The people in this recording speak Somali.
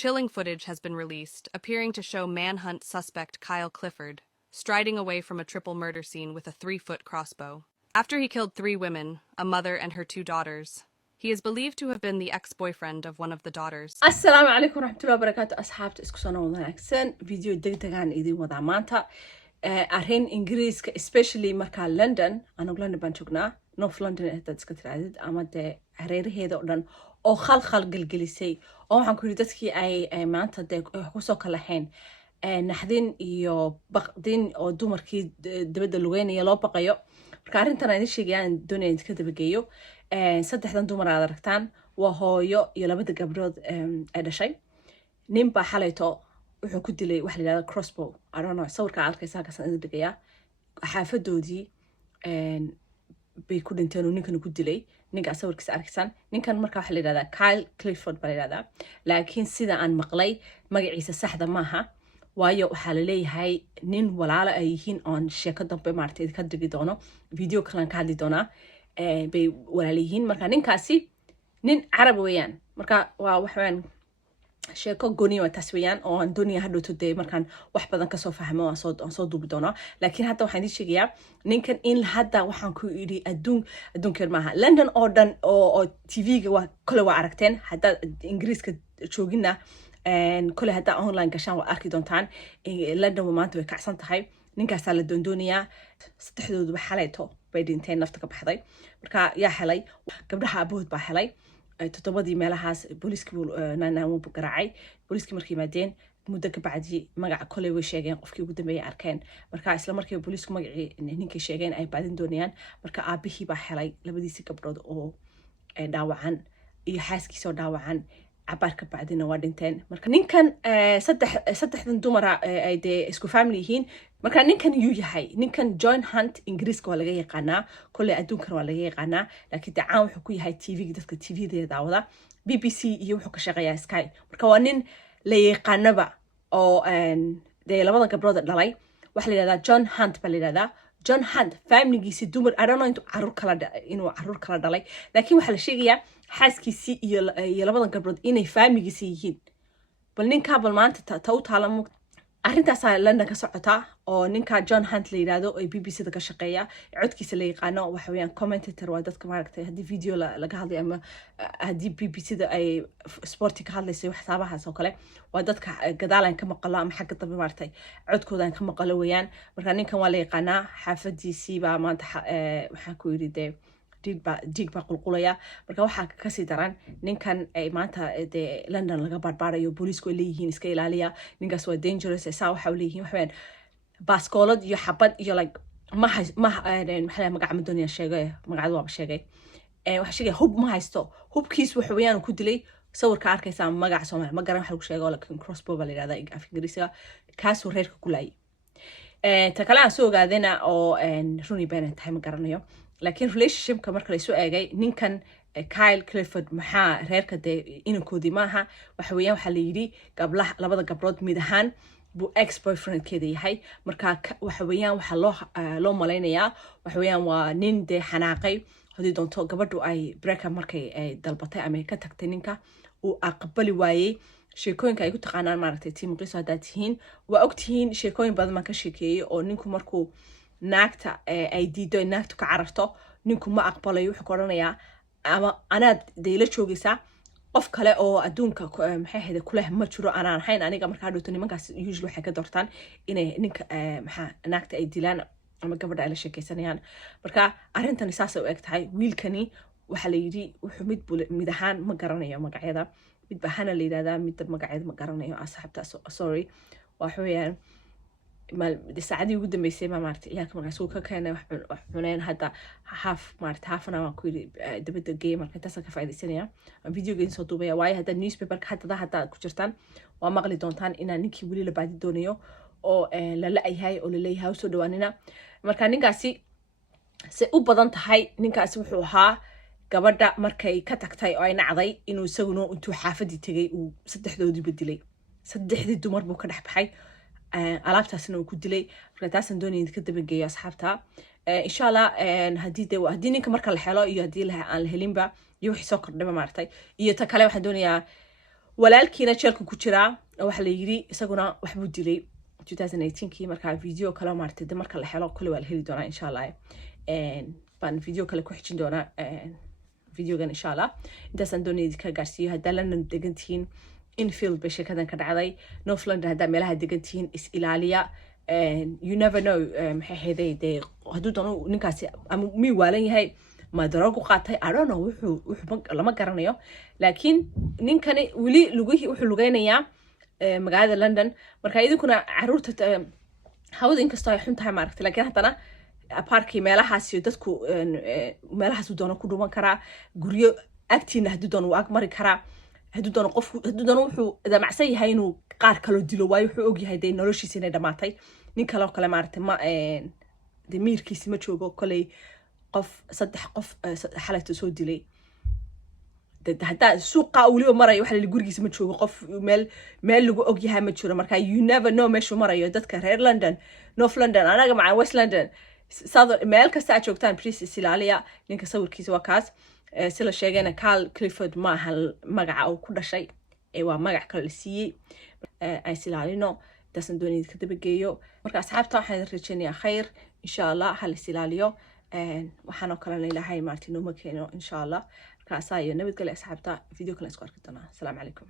Chilling footage has been released, appearing to show manhunt suspect Kyle Clifford striding away from a triple murder scene with a 3-foot crossbow. After he killed 3 women, a mother and her 2 daughters, he is believed to have been the ex-boyfriend of one of the daughters. السلام عليكم ورحمة الله وبركاته أصحابتي اسكو سنة wanaagsan فيديو degdegaan idin wadaa maanta arrin ingiriiska especially markaa London anagu London baan joognaa North London haddaad iska tiraadid ama dee hareeraheeda oo dhan oo khalkhal gelgelisay oo waxaan ku yidhi dadkii ay maanta dee kusoo kala lahayn naxdin iyo baqdin oo dumarkii dibadda lugeynaya loo baqayo marka arrintan aan idin sheegayaan doonaya idinka dabageeyo saddexdan dumar aad aragtaan waa hooyo iyo labada gabdhood ay dhashay nin baa xalayto wuxuu ku dilay waxa la yiraahdo crossbow I don't know sawirka arkaysa ka san idin dhigaya xaafadoodii bay ku dhinteen oo ninkan ku dilay ninka sawirkiisa arkaysan ninkan marka waxa la yiraahdaa Kyle Clifford baa la yiraahdaa laakiin sida aan maqlay magaciisa saxda maaha waayo waxa la leeyahay nin walaalo ay yihiin on sheeko dambe maartay ka digi doono video kalan ka hadli doona bay walaalihiin marka ninkaasi nin Arab weeyaan marka waa waxaan sheeko gooni oo taswiyaan oo aan dunia hadhow today markaan wax badan ka soo fahmo aan soo duubi doona laakiin hadda waxaan idin sheegayaa ninkan in hadda waxaan ku yiri adduunka maaha London oo dhan oo TV-ga waa kale waa aragteen hadda Ingiriiska joogina kale hadda online gashaan waa arki doontaan London maanta way kacsan tahay ninkaas la doondooniyaa saddexdooduba xalayto bay dhinteen nafta ka baxday marka yaa helay gabdhaha abood baa helay todobadii meelahaas booliiskii naanaamu garaacay booliiskii markay yimaadeen muddo ka bacdi magaca kole way sheegeen qofkii ugu dambeeyay arkeen marka isla markii booliisku magacii ninkii sheegeen ay baadin doonayaan marka aabihii baa helay labadiisii gabdhood oo dhaawacan iyo xaaskiisa oo dhaawacan cabaar ka bacdina waa dhinteen marka ninkan saddexdan dumara ay dee isku family yihiin marka ninkan yuu yahay ninkan John Hunt Ingiriiska waa laga yaqaanaa kole adduunkan waa laga yaqaanaa laakiin dacaan wuxuu ku yahay TV-ga dadka TV-da daawada BBC iyo wuxuu ka shaqeeyaa Sky marka waa nin la yaqaanaba oo dee labada gabdhood dhalay waxa la yiraahdaa John Hunt baa la yiraahdaa John Hunt family-giisa dumar I don't know inuu carruur kala dhalay laakiin waxa la sheegayaa xaaskiisii iyo labadan gabdhood inay family-giisa yihiin bal ninka bal maanta ta u taala arrintaas London ka socota oo ninka John Hunt la yiraahdo oo BBC-da ka shaqeeya codkiisa la yaqaano waxa weeyaan commentator waa dadka maaragtay hadii video laga hadlay ama hadii BBC-da ay sport ka hadlaysay waxyaabahaas oo kale waa dadka gadaalan ka maqlo ama xagga dambe maartay codkoodan ka maqlo weeyaan marka ninkan waa la yaqaanaa xaafadiisii baa maanta waxa ku yiri dig ba qulqulaya marka waxa ka sii daran ninkan ay maanta London laga barbaarayo booliisku ay leeyihiin iska ilaaliya ninkaas waa dangerous saa waxa uu leeyihiin waxaan baaskoolad iyo xabad iyo like maxaa magaca madooniya sheegay magacadu waa sheegay waxa sheegay hub ma haysto hubkiis waxa weeyaan ku dilay sawirka arkaysa magaca Soomaali ma garan waxa lagu sheego laakiin crossbow baa la yiraahdaa af Ingiriisiga kaas uu reerka ku laayay ta kale aan soo ogaadayna oo runii been tahay ma garanayo laakiin relationship-ka marka la soo eegay ninkan Kyle Clifford maxaa reerka dee inankoodii maaha waxa weeyaan waxa la yiri labada gabdhood mid ahaan buu ex-boyfriend-keeda yahay marka waxa weeyaan waxa loo malaynayaa waxa weeyaan waa nin dee xanaaqay hadii doonto gabadhu ay break-up markay dalbatay ama ka tagtay ninka uu aqbali waayay sheekooyinka ay ku taqaanaan maaragtay team qiso haddaad tihiin waa ogtihiin sheekooyin badan baan ka sheekeeyay oo ninku markuu naagta ay diido naagtu ka cararto ninku ma aqbalayo wuxuu qoranayaa ama anaad deela joogaysaa qof kale oo adduunka maxay ahayd kuleh ma jiro anaan ahayn aniga markaa dhowto nimankaas usually waxay ka doortaan inay ninka maxaa naagta ay dilaan ama gabadha ay la sheekaysanayaan marka arrintan saas u eg tahay wiilkani waxa la yiri wuxuu mid ahaan ma garanayo magacyada mid bahana la yiraahdaa mid magaceeda ma garanayo asxaabta sorry waxa weeyaan saacadii ugu dambeysay ma maartay iyaka markaas uu ka keenay wax cuneen hadda halfna waan ku yiri dabada game marka taas ka faa'iideysanaya video-ga soo duubaya waayo hadda newspaper-ka hadda ku jirtaan waa maqli doontaan inaan ninkii wali la baadi doonayo oo la la'yahay oo la leeyahay soo dhawaanina marka ninkaasi si u badan tahay ninkaasi wuxuu ahaa gabadha markay ka tagtay oo ay nacday inuu isaguna intuu xaafadii tagay uu saddexdoodii bedilay saddexdii dumar buu ka dhex baxay alaabtaasna uu ku dilay marka taasan doonayay ka dabageeyo asxaabta insha Allah hadii ninka marka la helo iyo hadii aan la helinba iyo wixii soo kordhaba maartay iyo ta kale waxaan doonayaa walaalkiina jeelka ku jiraa waxa la yiri isaguna waxbuu dilay 2018kii markaa video kale maartay marka la helo kale waa la heli doonaa insha Allah baan video kale ku xijin doonaa videogan insha Allah intaasaan doonayay ka gaarsiiyo hadda London degantiin infield bay sheekadan ka dhacday North London hadda meelaha degantiin is ilaaliya you never know maxay heeday haduu doono ninkaasi ama mi waalan yahay ma daroogu qaatay I don't know wuxuu lama garanayo laakiin ninkani wali wuxuu lugaynayaa magaalada London marka idinkuna caruurta hawada inkastoo ay xun tahay maaragtay laakiin hadana aparkii meelahaas iyo dadku meelahaas uu doono ku dhuman karaa guriyo agtiina haduu doono ag mari karaa haduu doono wuxuu damacsan yahay inuu qaar kale dilo waayo wuxuu og yahay noloshiisa inay dhamaatay nin kale maaragtay ma damiirkiisa ma joogo kale qof saddex qof xalayta soo dilay hadda suuqa waliba marayo waxa la gurigiisa ma joogo qof meel lagu og yahay ma jiro marka you never know meeshu marayo dadka reer London North London anaga macaan West London meel kasta aad joogtaan please isilaaliya ninka sawirkiisa waa kaas sila sheegayna Carl Clifford ma aha magaca uu ku dhashay waa magac kale la siiyay ay isilaalino dasan doonid ka dabageeyo marka asxaabta waxaan rajaynayaa khayr insha Allah hal isilaaliyo waxaan oo kale leeyahay Martino ma keeno insha Allah marka asaayo nabad gale asxaabta video kale isku arki doonaa assalamu alaykum